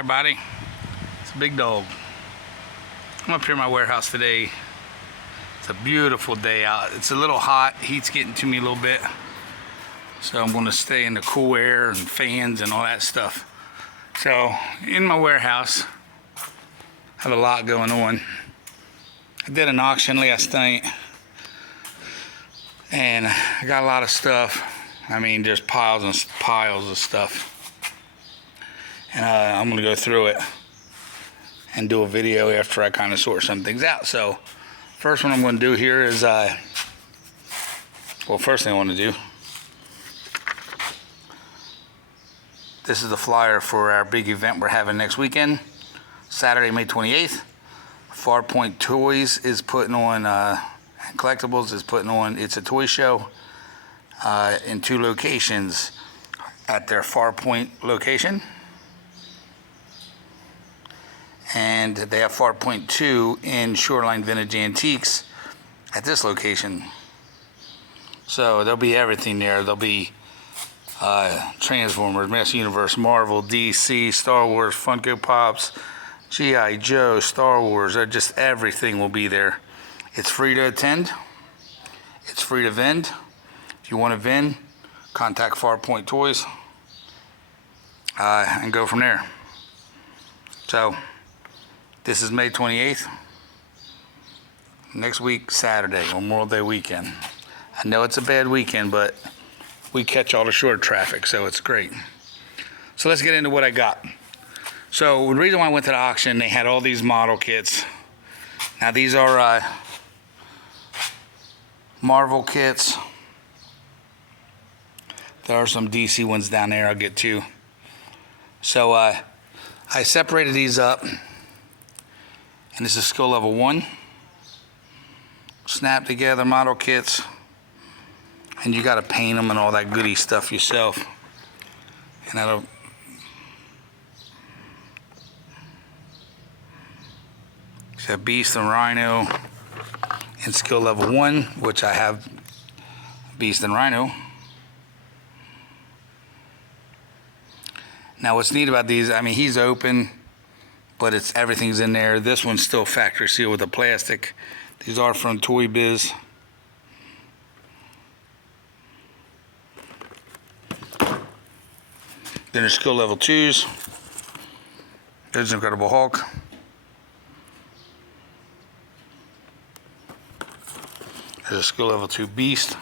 Hey everybody, it's a big dog. I'm up here in my warehouse today. It's a beautiful day out. It's a little hot, heat's getting to me a little bit. So I'm gonna stay in the cool air and fans and all that stuff. So in my warehouse, I have a lot going on. I did an auction last night and I got a lot of stuff. I mean, there's piles and piles of stuff. And I'm gonna go through it and do a video after I kind of sort some things out. So first one I'm gonna do here is, first thing I wanna do, this is the flyer for our big event we're having next weekend, Saturday, May 28th. Farpoint Toys is putting on, Collectibles is putting on, it's a toy show in 2 locations at their Farpoint location. And they have Farpoint 2 in Shoreline Vintage Antiques at this location. So there'll be everything there. There'll be Transformers, Master Universe, Marvel, DC, Star Wars, Funko Pops, G.I. Joe, Star Wars, just everything will be there. It's free to attend. It's free to vend. If you want to vend, contact Farpoint Toys and go from there. So this is May 28th. Next week, Saturday, Memorial Day weekend. I know it's a bad weekend, but we catch all the short traffic, so it's great. So let's get into what I got. So the reason why I went to the auction, they had all these model kits. Now these are Marvel kits. There are some DC ones down there I'll get to. So I separated these up. And this is skill level 1. Snap together model kits. And you gotta paint them and all that goody stuff yourself. And that'll so Beast and Rhino in skill level 1, which I have Beast and Rhino. Now what's neat about these, I mean, he's open, but it's everything's in there. This one's still factory sealed with the plastic. These are from Toy Biz. Then there's skill level 2s. There's Incredible Hulk. There's a skill level 2 Beast.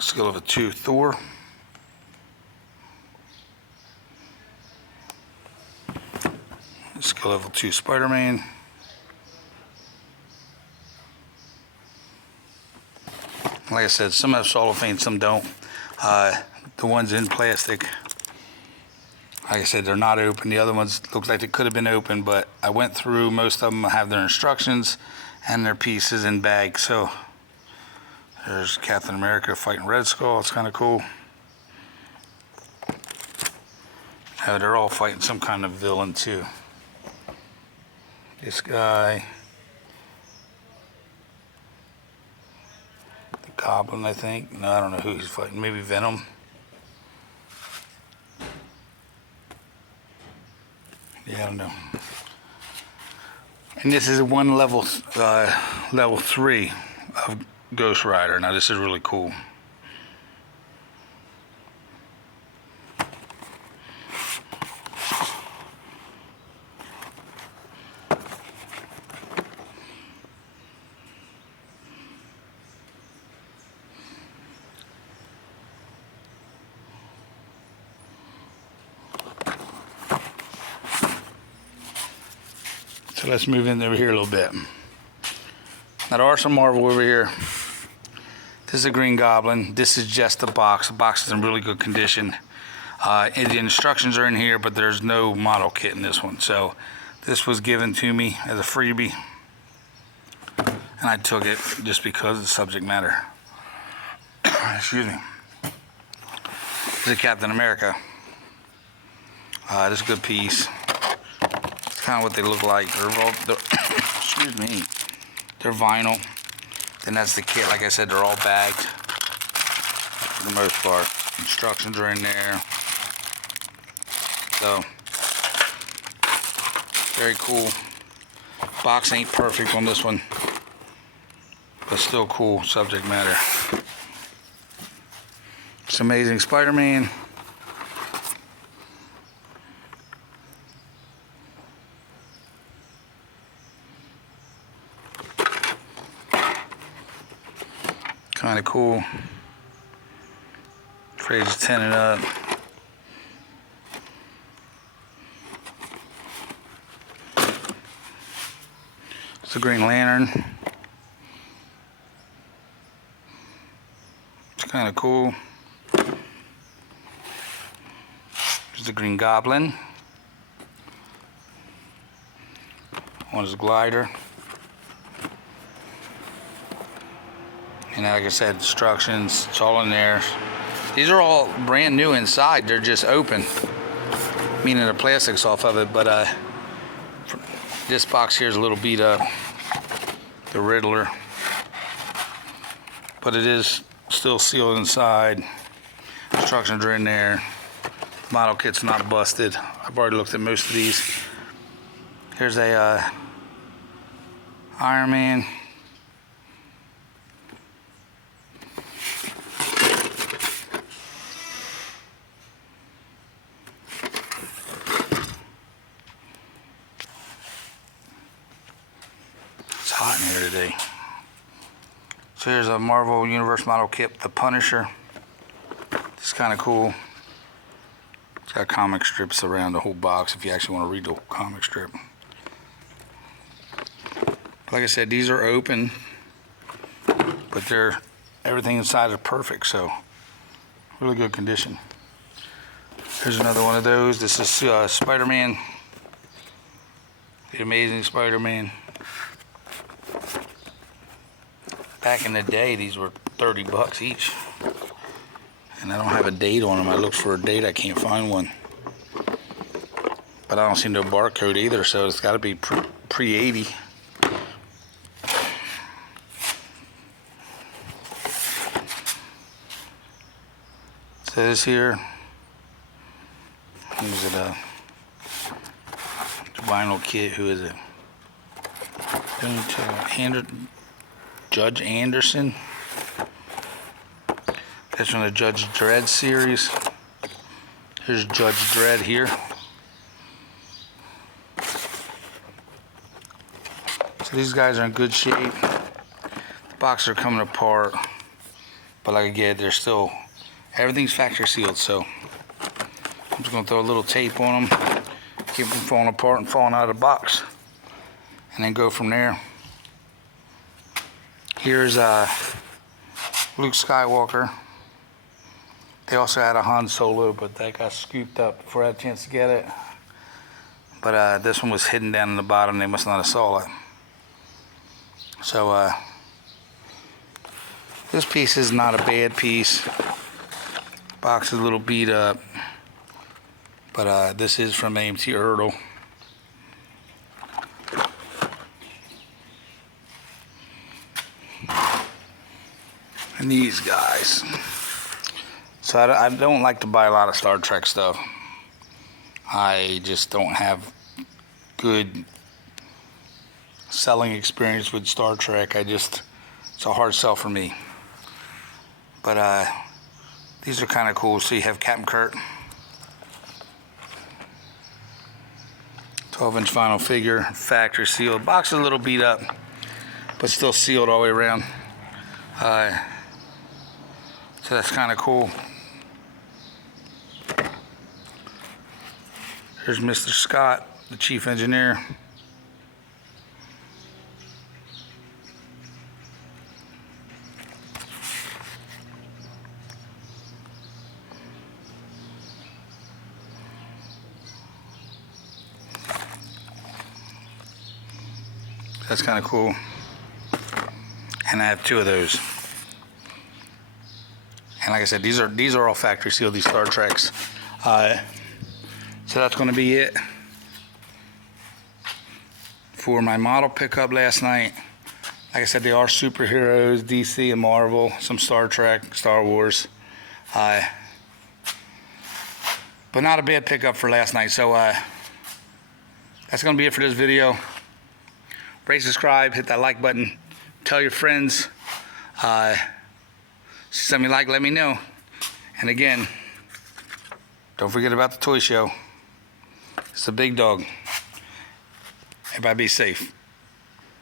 Skill level 2 Thor. Skill level 2 Spider-Man. Like I said, some have cellophane, some don't. The ones in plastic, like I said, they're not open. The other ones look like they could have been open, but I went through, most of them have their instructions and their pieces in bags. So there's Captain America fighting Red Skull. It's kind of cool. They're all fighting some kind of villain too. This guy, the Goblin, I think. No, I don't know who he's fighting. Maybe Venom. Yeah, I don't know. And this is one level, level 3 of Ghost Rider. Now this is really cool. So let's move in over here a little bit. Now there are some Marvel over here. This is a Green Goblin. This is just the box. The box is in really good condition. And the instructions are in here, but there's no model kit in this one. So this was given to me as a freebie. And I took it just because of the subject matter. Excuse me. This is Captain America. This is a good piece. It's kind of what they look like. They're excuse me. They're vinyl. Then that's the kit. Like I said, they're all bagged for the most part. Instructions are in there. So, very cool. Box ain't perfect on this one, but still cool subject matter. It's Amazing Spider-Man. Kind of cool. Afraid to tin it up. It's a Green Lantern. It's kind of cool. There's the Green Goblin. On his glider. And like I said, instructions, it's all in there. These are all brand new inside. They're just open, meaning the plastic's off of it. But this box here is a little beat up, the Riddler. But it is still sealed inside. Instructions are in there. Model kit's not busted. I've already looked at most of these. Here's a Iron Man. It's hot in here today. So here's a Marvel Universe model kit, the Punisher. It's kind of cool. It's got comic strips around the whole box if you actually want to read the whole comic strip. Like I said, these are open, but everything inside is perfect, so really good condition. Here's another one of those. This is Spider-Man, the Amazing Spider-Man. Back in the day, these were 30 bucks each, and I don't have a date on them. I looked for a date, I can't find one, but I don't see no barcode either, so it's got to be pre-80. Says here, is it a vinyl kit? Who is it? Judge Anderson. That's from the Judge Dredd series. Here's Judge Dredd here. So these guys are in good shape. The boxes are coming apart, but like again, they're still. Everything's factory sealed, so I'm just gonna throw a little tape on them, keep them falling apart and falling out of the box, and then go from there. Here's Luke Skywalker. They also had a Han Solo, but that got scooped up before I had a chance to get it. But this one was hidden down in the bottom. They must not have saw it. So this piece is not a bad piece. Box is a little beat up, but this is from AMT Hurdle. And these guys. So I don't like to buy a lot of Star Trek stuff. I just don't have good selling experience with Star Trek. It's a hard sell for me. But these are kind of cool. So you have Captain Kirk, 12-inch vinyl figure, factory sealed. Box is a little beat up, but still sealed all the way around. So that's kind of cool. Here's Mr. Scott, the chief engineer. That's kind of cool. And I have two of those. And like I said, these are all factory sealed, these Star Treks. So that's going to be it for my model pickup last night. Like I said, they are superheroes, DC and Marvel, some Star Trek, Star Wars. But not a bad pickup for last night. So that's going to be it for this video. Rate, subscribe, hit that like button. Tell your friends. Send me a like, let me know. And again, don't forget about the toy show. It's a big dog. Everybody be safe.